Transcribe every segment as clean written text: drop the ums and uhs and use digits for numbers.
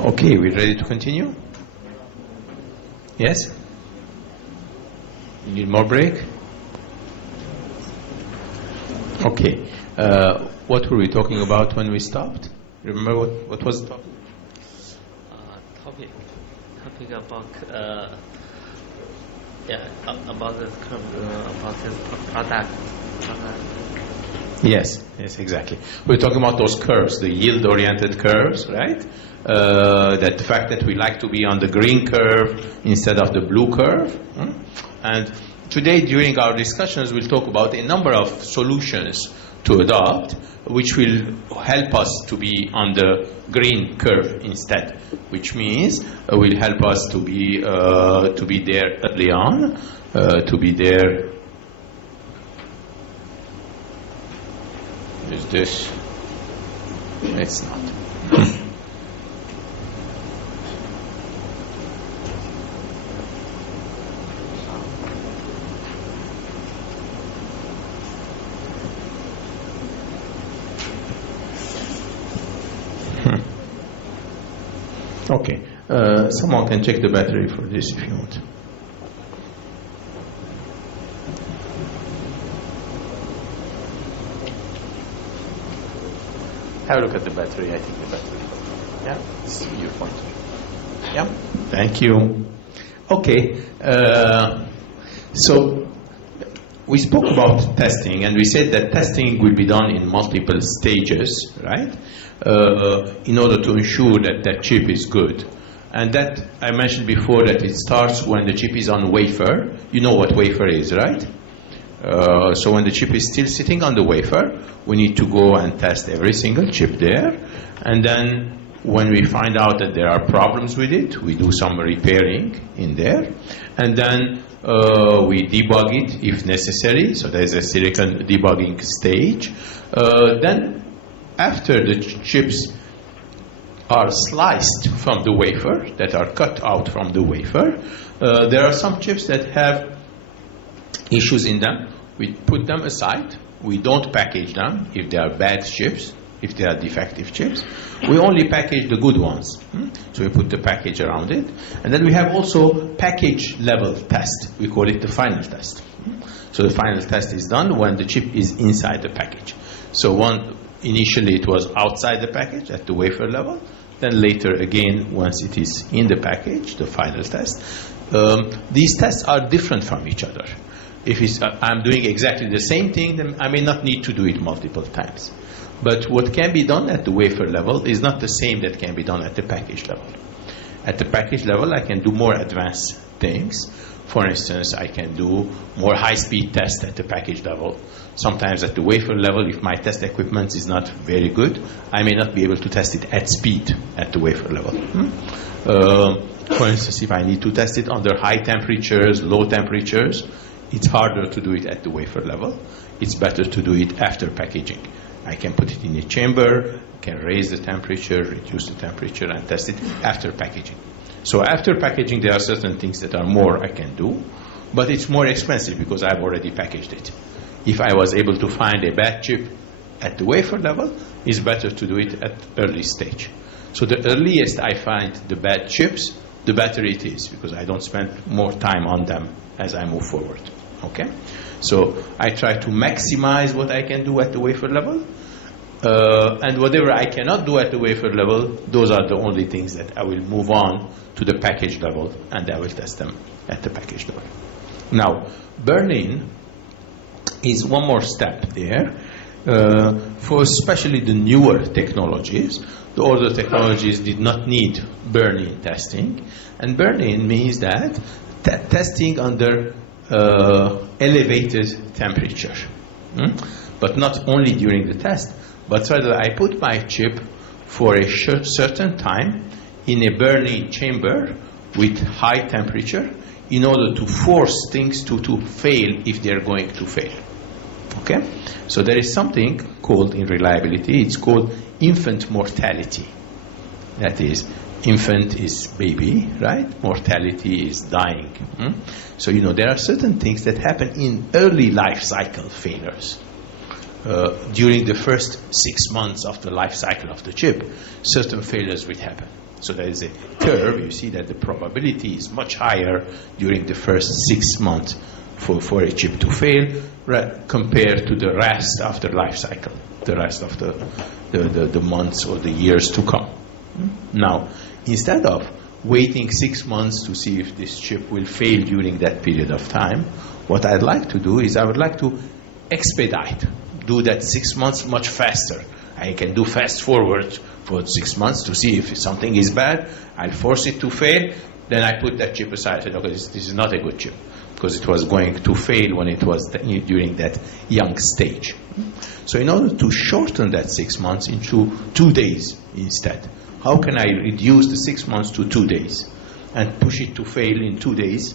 Okay, we're ready to continue? Yes? You need more break? Okay. What were we talking about when we stopped? Remember what was the topic? Topic about about the product. Yes, exactly. We're talking about those curves, the yield-oriented curves, right? That the fact that we like to be on the green curve instead of the blue curve. And today, during our discussions, we'll talk about a number of solutions to adopt, which will help us to be on the green curve instead, which means will help us to be there early on, to be there. Is this? It's not. Okay, someone can check the battery for this if you want. Have a look at the battery. I think the battery. Yeah, see your point. Yeah, thank you. Okay, so we spoke about testing, and we said that testing will be done in multiple stages, right? In order to ensure that that chip is good. And that, I mentioned before that it starts when the chip is on wafer. You know what wafer is, right? So when the chip is still sitting on the wafer, we need to go and test every single chip there. And then when we find out that there are problems with it, we do some repairing in there. And then we debug it if necessary. So there's a silicon debugging stage. Then after the chips are sliced from the wafer, that are cut out from the wafer, there are some chips that have issues in them. We put them aside. We don't package them if they are bad chips, if they are defective chips. We only package the good ones. So we put the package around it. And then we have also package level test. We call it the final test. So the final test is done when the chip is inside the package. So initially it was outside the package at the wafer level. Then later again, once it is in the package, the final test. These tests are different from each other. If I'm doing exactly the same thing, then I may not need to do it multiple times. But what can be done at the wafer level is not the same that can be done at the package level. At the package level, I can do more advanced things. For instance, I can do more high-speed tests at the package level. Sometimes at the wafer level, if my test equipment is not very good, I may not be able to test it at speed at the wafer level. For instance, if I need to test it under high temperatures, low temperatures, it's harder to do it at the wafer level. It's better to do it after packaging. I can put it in a chamber, can raise the temperature, reduce the temperature, and test it after packaging. So after packaging, there are certain things that are more I can do, but it's more expensive because I've already packaged it. If I was able to find a bad chip at the wafer level, it's better to do it at early stage. So the earliest I find the bad chips, the better it is, because I don't spend more time on them as I move forward. Okay? So I try to maximize what I can do at the wafer level, and whatever I cannot do at the wafer level, those are the only things that I will move on to the package level, and I will test them at the package level. Now, burn-in is one more step there. For especially the newer technologies, the older technologies did not need burn-in testing, and burn-in means that testing under elevated temperature. But not only during the test, but rather I put my chip for a certain time in a burning chamber with high temperature in order to force things to fail if they're going to fail. Okay? So there is something called in reliability, it's called infant mortality. That is, infant is baby, right? Mortality is dying. So, there are certain things that happen in early life cycle failures. During the first 6 months of the life cycle of the chip, certain failures will happen. So there is a curve. You see that the probability is much higher during the first 6 months for a chip to fail compared to the rest of the life cycle, the rest of the months or the years to come. Now, instead of waiting 6 months to see if this chip will fail during that period of time, what I'd like to do is I would like to expedite, do that 6 months much faster. I can do fast forward for 6 months to see if something is bad. I'll force it to fail. Then I put that chip aside. I said, okay, this is not a good chip because it was going to fail when it was during that young stage. So in order to shorten that 6 months into 2 days instead, how can I reduce the 6 months to 2 days and push it to fail in 2 days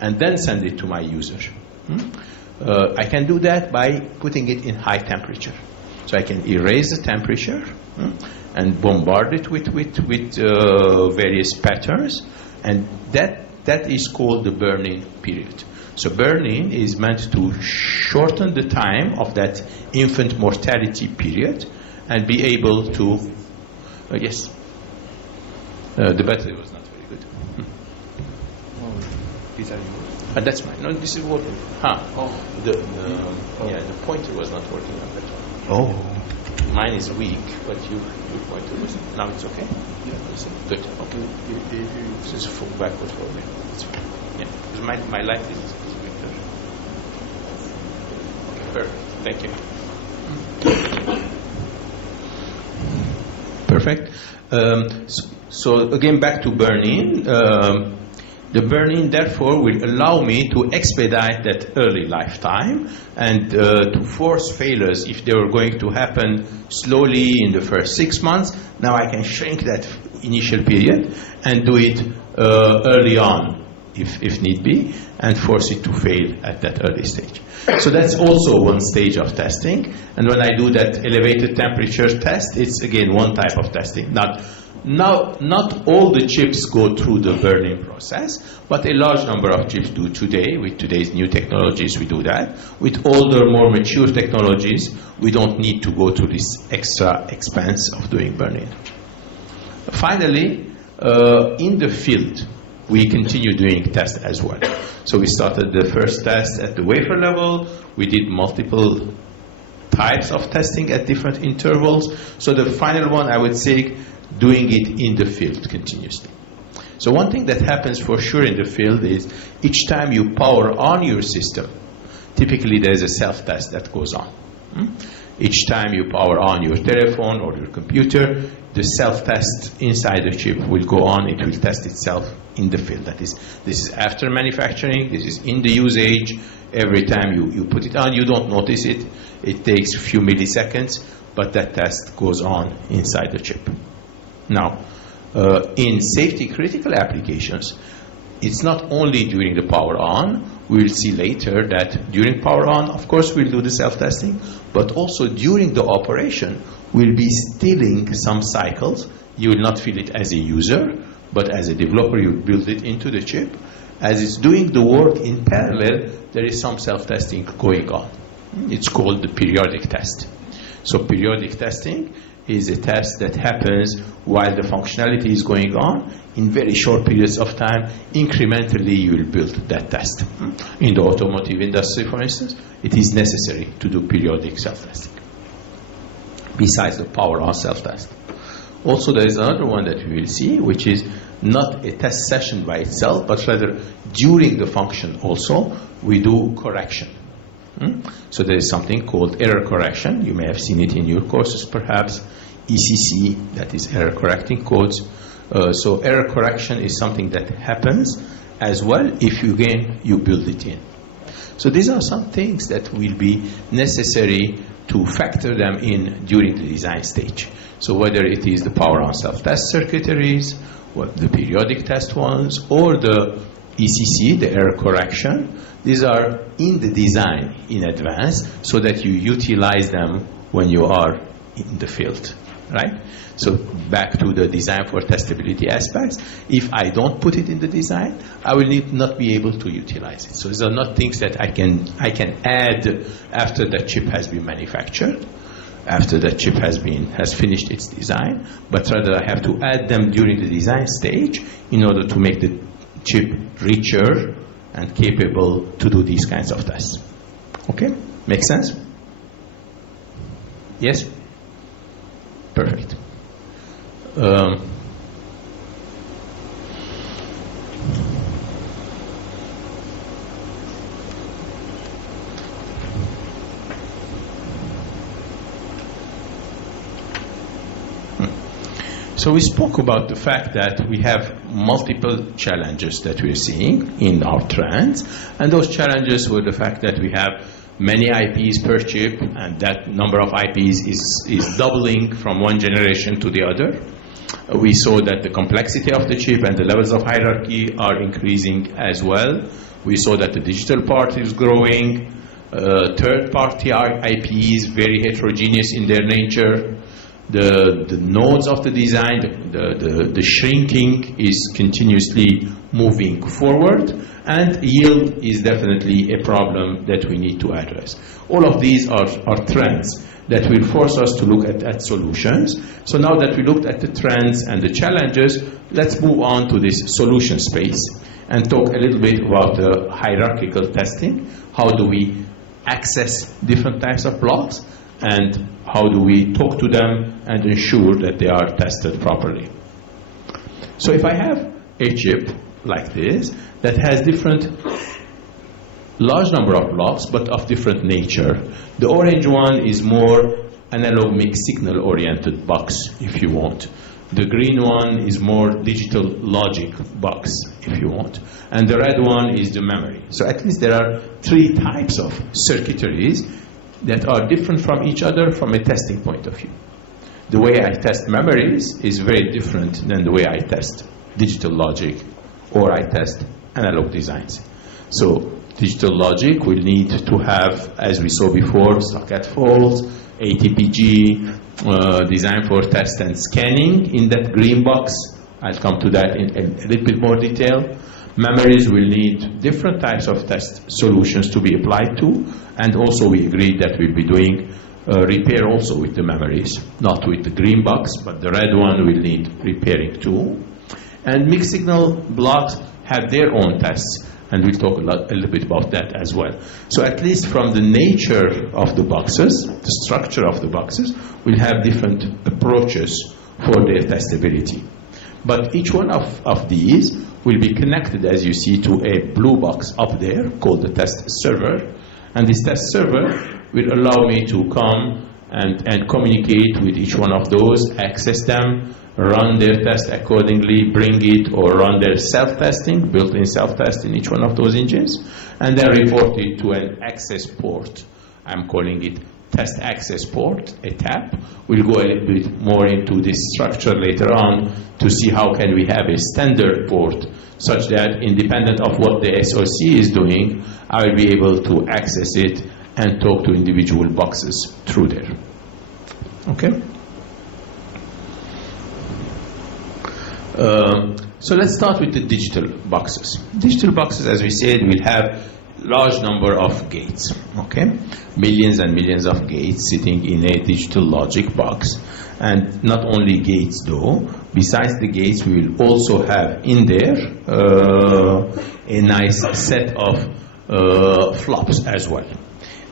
and then send it to my user? I can do that by putting it in high temperature. So I can erase the temperature and bombard it with various patterns, and that is called the burn-in period. So burn-in is meant to shorten the time of that infant mortality period and be able to yes. The battery was not very good. These are yours. That's mine. No, this is working. The pointer was not working on that one. Oh. Mine is weak, but your pointer was. Now it's okay? Yeah. Good. Okay. This is backward forward. It's fine. Yeah. Because my light is weaker. Okay, perfect. Thank you. Perfect. So again, back to burn-in. The burn-in, therefore, will allow me to expedite that early lifetime and to force failures if they were going to happen slowly in the first 6 months. Now I can shrink that initial period and do it early on, if need be, and force it to fail at that early stage. So that's also one stage of testing. And when I do that elevated temperature test, it's again one type of testing. Not all the chips go through the burn-in process, but a large number of chips do today. With today's new technologies, we do that. With older, more mature technologies, we don't need to go through this extra expense of doing burn-in. Finally, in the field, we continue doing tests as well. So we started the first test at the wafer level. We did multiple types of testing at different intervals. So the final one, I would say, doing it in the field continuously. So one thing that happens for sure in the field is each time you power on your system, typically there's a self-test that goes on. Each time you power on your telephone or your computer, the self-test inside the chip will go on. It will test itself in the field. That is, this is after manufacturing. This is in the usage. Every time you put it on, you don't notice it. It takes a few milliseconds, but that test goes on inside the chip. Now, in safety critical applications, it's not only during the power on. We'll see later that during power on, of course, we'll do the self-testing, but also during the operation, we'll be stealing some cycles. You will not feel it as a user, but as a developer, you build it into the chip. As it's doing the work in parallel, there is some self-testing going on. It's called the periodic test. So periodic testing is a test that happens while the functionality is going on. In very short periods of time, incrementally you will build that test. In the automotive industry, for instance, it is necessary to do periodic self-testing, besides the power-on self-test. Also, there is another one that we will see, which is not a test session by itself, but rather during the function also, we do correction. So there is something called error correction. You may have seen it in your courses, perhaps. ECC, that is error correcting codes. So error correction is something that happens as well if you build it in. So these are some things that will be necessary to factor them in during the design stage. So whether it is the power on self-test circuitries, the periodic test ones, or the ECC, the error correction, these are in the design in advance so that you utilize them when you are in the field, right? So back to the design for testability aspects. If I don't put it in the design, I will not be able to utilize it. So these are not things that I can add after the chip has been manufactured, after the chip has finished its design, but rather I have to add them during the design stage in order to make the chip richer and capable to do these kinds of tests. Okay? Make sense? Yes? Perfect. So we spoke about the fact that we have multiple challenges that we're seeing in our trends, and those challenges were the fact that we have many IPs per chip, and that number of IPs is doubling from one generation to the other. We saw that the complexity of the chip and the levels of hierarchy are increasing as well. We saw that the digital part is growing. Third-party IPs, very heterogeneous in their nature. The nodes of the design, the shrinking is continuously moving forward, and yield is definitely a problem that we need to address. All of these are trends that will force us to look at solutions. So now that we looked at the trends and the challenges, let's move on to this solution space and talk a little bit about the hierarchical testing. How do we access different types of blocks, and how do we talk to them and ensure that they are tested properly? So if I have a chip like this that has large number of blocks but of different nature, the orange one is more analog mixed signal oriented box, if you want. The green one is more digital logic box, if you want. And the red one is the memory. So at least there are three types of circuitries that are different from each other from a testing point of view. The way I test memories is very different than the way I test digital logic or I test analog designs. So digital logic will need to have, as we saw before, socket faults, ATPG, design for test and scanning in that green box. I'll come to that in a little bit more detail. Memories will need different types of test solutions to be applied to, and also we agreed that we'll be doing repair also with the memories, not with the green box, but the red one will need repairing too. And mixed signal blocks have their own tests, and we'll talk a little bit about that as well. So at least from the nature of the boxes, the structure of the boxes, we'll have different approaches for their testability. But each one of these will be connected, as you see, to a blue box up there called the test server. And this test server will allow me to come and communicate with each one of those, access them, run their test accordingly, bring it, or run their self-testing, built-in self-test in each one of those engines, and then report it to an access port. I'm calling it test access port, a TAP. We'll go a little bit more into this structure later on to see how can we have a standard port such that independent of what the SoC is doing, I will be able to access it and talk to individual boxes through there. Okay? So let's start with the digital boxes. Digital boxes, as we said, will have large number of gates, okay? Millions and millions of gates sitting in a digital logic box. And not only gates though, besides the gates we will also have in there a nice set of flops as well.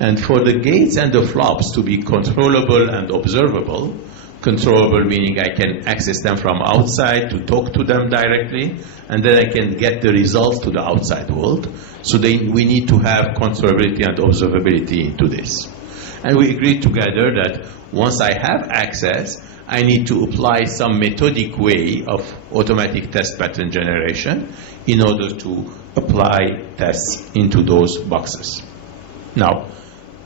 And for the gates and the flops to be controllable and observable, controllable meaning I can access them from outside to talk to them directly, and then I can get the results to the outside world. So we need to have controllability and observability into this. And we agreed together that once I have access, I need to apply some methodic way of automatic test pattern generation in order to apply tests into those boxes. Now,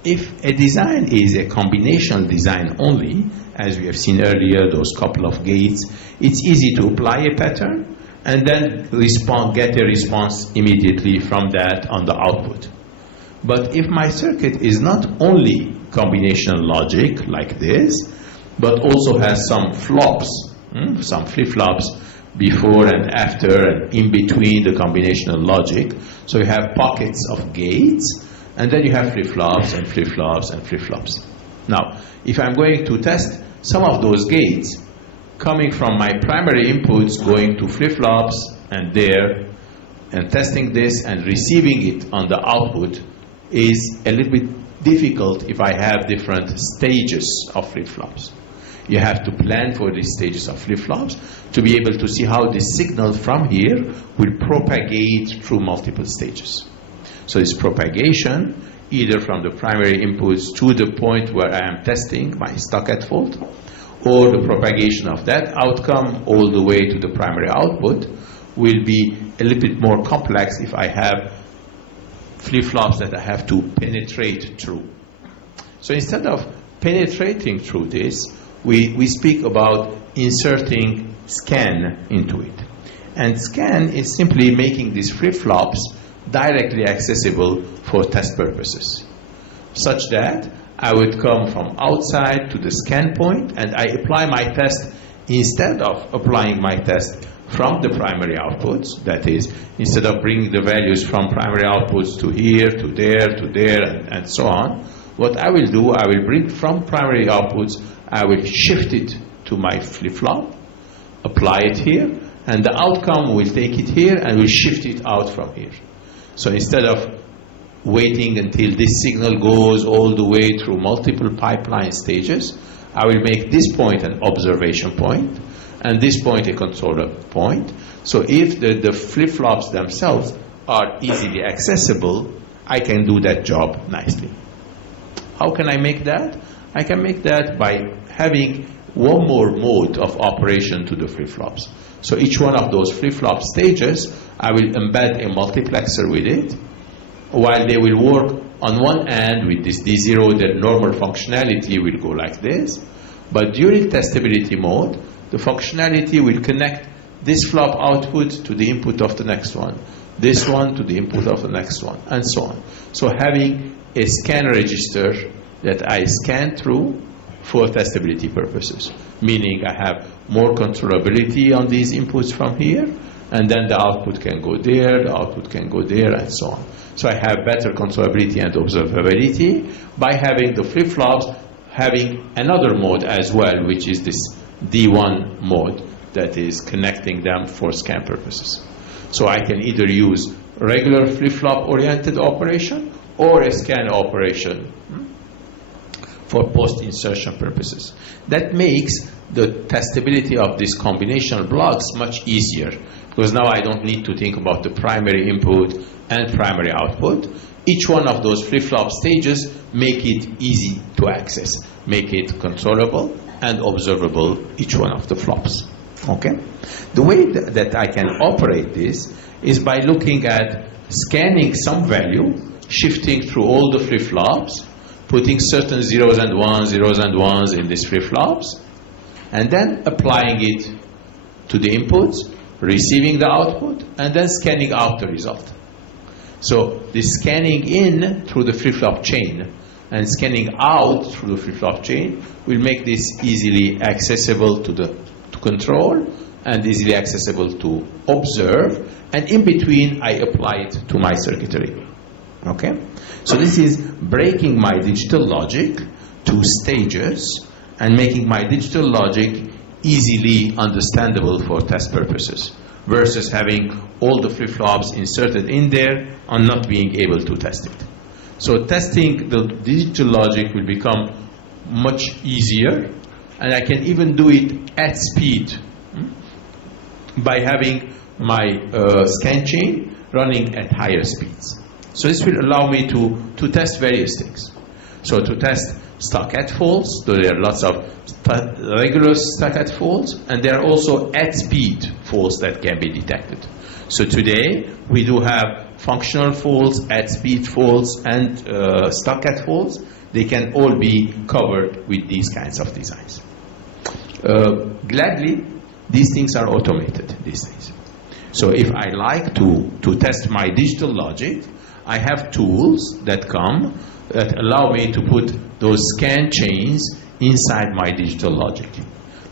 if a design is a combinational design only, as we have seen earlier, those couple of gates, it's easy to apply a pattern and then get a response immediately from that on the output. But if my circuit is not only combinational logic like this, but also has some flops, some flip-flops before and after and in between the combinational logic, so you have pockets of gates, and then you have flip-flops and flip-flops and flip-flops. Now, if I'm going to test some of those gates coming from my primary inputs going to flip-flops and there, and testing this and receiving it on the output is a little bit difficult if I have different stages of flip-flops. You have to plan for these stages of flip-flops to be able to see how the signal from here will propagate through multiple stages. So this propagation, either from the primary inputs to the point where I am testing my stock-at fault, or the propagation of that outcome all the way to the primary output, will be a little bit more complex if I have flip-flops that I have to penetrate through. So instead of penetrating through this, we speak about inserting scan into it. And scan is simply making these flip-flops directly accessible for test purposes, such that I would come from outside to the scan point and I apply my test instead of applying my test from the primary outputs. That is, instead of bringing the values from primary outputs to here, to there, and so on, what I will do, I will bring from primary outputs, I will shift it to my flip-flop, apply it here, and the outcome will take it here and will shift it out from here. So instead of waiting until this signal goes all the way through multiple pipeline stages, I will make this point an observation point, and this point a controller point. So if the flip-flops themselves are easily accessible, I can do that job nicely. How can I make that? I can make that by having one more mode of operation to the flip-flops. So each one of those flip-flop stages, I will embed a multiplexer with it, while they will work on one end with this D0, the normal functionality will go like this. But during testability mode, the functionality will connect this flop output to the input of the next one, this one to the input of the next one, and so on. So having a scan register that I scan through for testability purposes, meaning I have more controllability on these inputs from here, and then the output can go there, the output can go there, and so on. So I have better controllability and observability by having the flip-flops having another mode as well, which is this D1 mode that is connecting them for scan purposes. So I can either use regular flip-flop oriented operation or a scan operation for post-insertion purposes. That makes the testability of these combinational blocks much easier, because now I don't need to think about the primary input and primary output. Each one of those flip-flop stages make it easy to access, make it controllable and observable, each one of the flops. Okay? The way that I can operate this is by looking at scanning some value, shifting through all the flip-flops, putting certain zeros and ones in these flip-flops, and then applying it to the inputs, receiving the output, and then scanning out the result. So the scanning in through the flip-flop chain and scanning out through the flip-flop chain will make this easily accessible to control and easily accessible to observe, and in between I apply it to my circuitry. Okay? So this is breaking my digital logic to stages and making my digital logic easily understandable for test purposes, versus having all the flip-flops inserted in there and not being able to test it. So testing the digital logic will become much easier, and I can even do it at speed by having my scan chain running at higher speeds. So this will allow me to test various things. So to test stockade faults, so there are lots of regular stockade faults, and there are also at-speed faults that can be detected. So today, we do have functional faults, at-speed faults, and stockade faults. They can all be covered with these kinds of designs. Gladly, these things are automated these days. So if I like to test my digital logic, I have tools that come that allow me to put those scan chains inside my digital logic.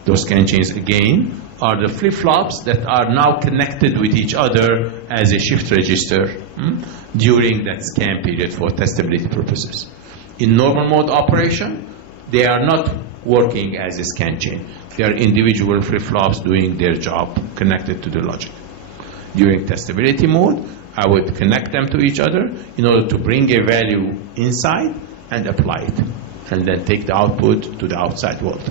Those scan chains, again, are the flip-flops that are now connected with each other as a shift register during that scan period for testability purposes. In normal mode operation, they are not working as a scan chain. They are individual flip-flops doing their job connected to the logic. During testability mode, I would connect them to each other in order to bring a value inside and apply it, and then take the output to the outside world.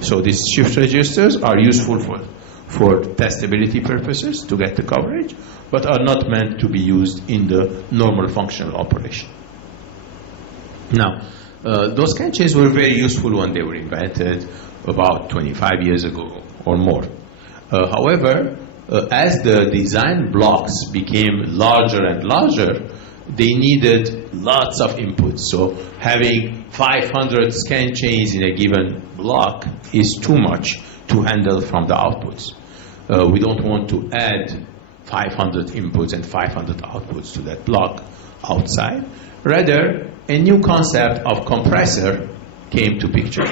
So these shift registers are useful for testability purposes to get the coverage, but are not meant to be used in the normal functional operation. Now, those scan chains were very useful when they were invented about 25 years ago or more. However, as the design blocks became larger and larger, they needed lots of inputs. So having 500 scan chains in a given block is too much to handle from the outputs. We don't want to add 500 inputs and 500 outputs to that block outside. Rather, a new concept of compressor came to picture.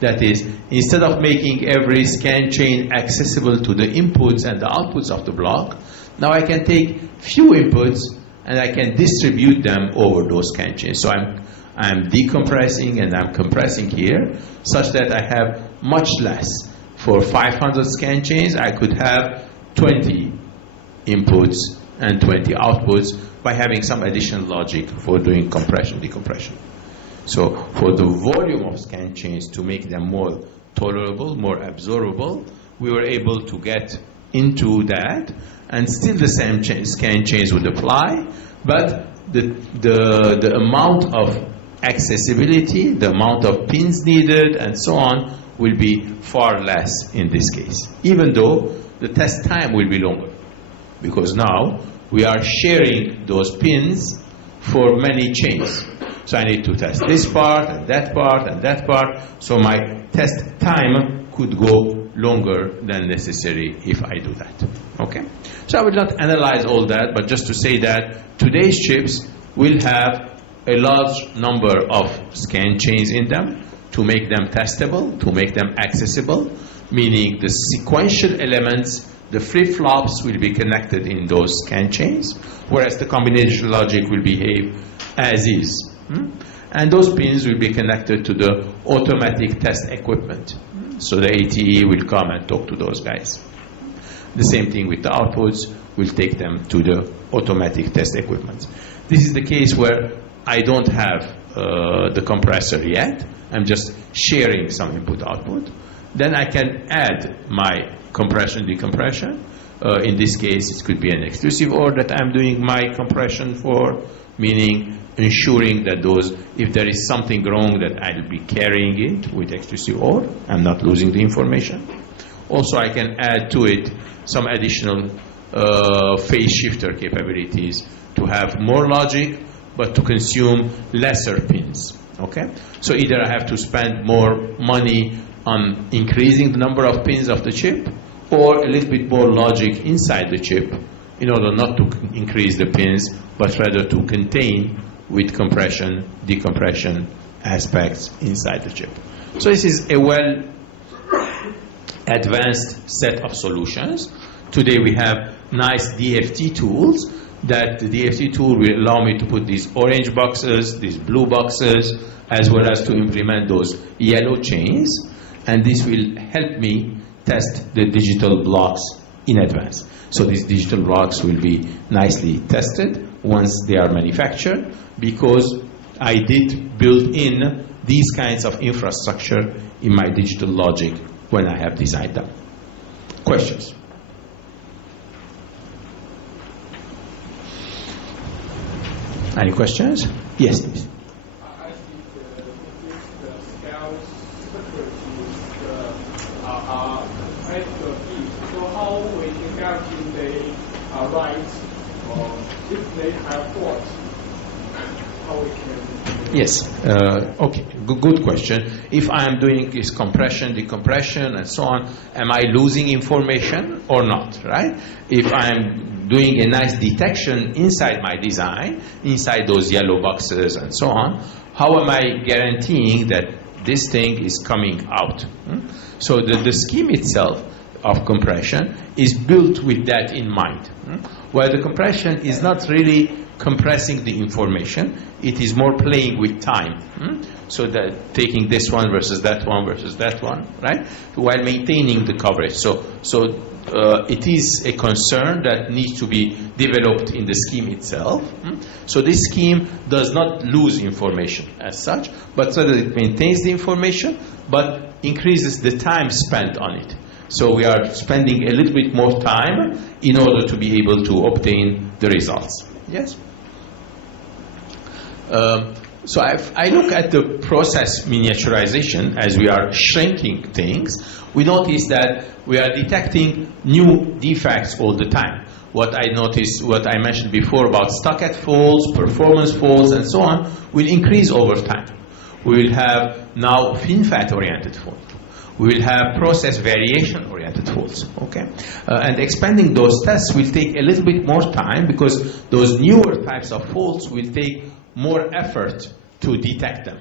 That is, instead of making every scan chain accessible to the inputs and the outputs of the block, now I can take few inputs and I can distribute them over those scan chains. So I'm decompressing and I'm compressing here, such that I have much less. For 500 scan chains, I could have 20 inputs and 20 outputs by having some additional logic for doing compression, decompression. So for the volume of scan chains, to make them more tolerable, more absorbable, we were able to get into that, and still the same scan chains would apply, but the amount of accessibility, the amount of pins needed, and so on, will be far less in this case, even though the test time will be longer, because now we are sharing those pins for many chains. So I need to test this part and that part and that part, so my test time could go longer than necessary if I do that. Okay? So I will not analyze all that, but just to say that today's chips will have a large number of scan chains in them to make them testable, to make them accessible, meaning the sequential elements, the flip-flops will be connected in those scan chains, whereas the combination logic will behave as is. And those pins will be connected to the automatic test equipment. So the ATE will come and talk to those guys. The same thing with the outputs, we'll take them to the automatic test equipment. This is the case where I don't have the compressor yet. I'm just sharing some input-output. Then I can add my compression, decompression. In this case, it could be an exclusive OR that I'm doing my compression for, meaning ensuring that if there is something wrong, that I'll be carrying it with exclusive OR. I'm not losing the information. Also, I can add to it some additional phase shifter capabilities to have more logic, but to consume lesser pins. Okay? So either I have to spend more money on increasing the number of pins of the chip, or a little bit more logic inside the chip in order not to increase the pins, but rather to contain with compression, decompression aspects inside the chip. So this is a well advanced set of solutions. Today we have nice DFT tools that the DFT tool will allow me to put these orange boxes, these blue boxes, as well as to implement those yellow chains, and this will help me test the digital blocks in advance. So these digital blocks will be nicely tested once they are manufactured, because I did build in these kinds of infrastructure in my digital logic when I have designed them. Questions? Any questions? Yes, please. I think this how we can... Yes. Okay. Good question. If I am doing this compression, decompression, and so on, am I losing information or not? Right? If I am doing a nice detection inside my design, inside those yellow boxes and so on, how am I guaranteeing that this thing is coming out? So the scheme itself of compression is built with that in mind. Where the compression is not really compressing the information, it is more playing with time. So that taking this one versus that one versus that one, right? While maintaining the coverage. So it is a concern that needs to be developed in the scheme itself. So this scheme does not lose information as such, but so that it maintains the information, but increases the time spent on it. So we are spending a little bit more time in order to be able to obtain the results. Yes? So I look at the process miniaturization as we are shrinking things. We notice that we are detecting new defects all the time. What I noticed, what I mentioned before about stockade faults, performance faults, and so on, will increase over time. We will have now FinFET oriented faults. We will have process variation oriented faults. Okay, and expanding those tests will take a little bit more time because those newer types of faults will take more effort to detect them.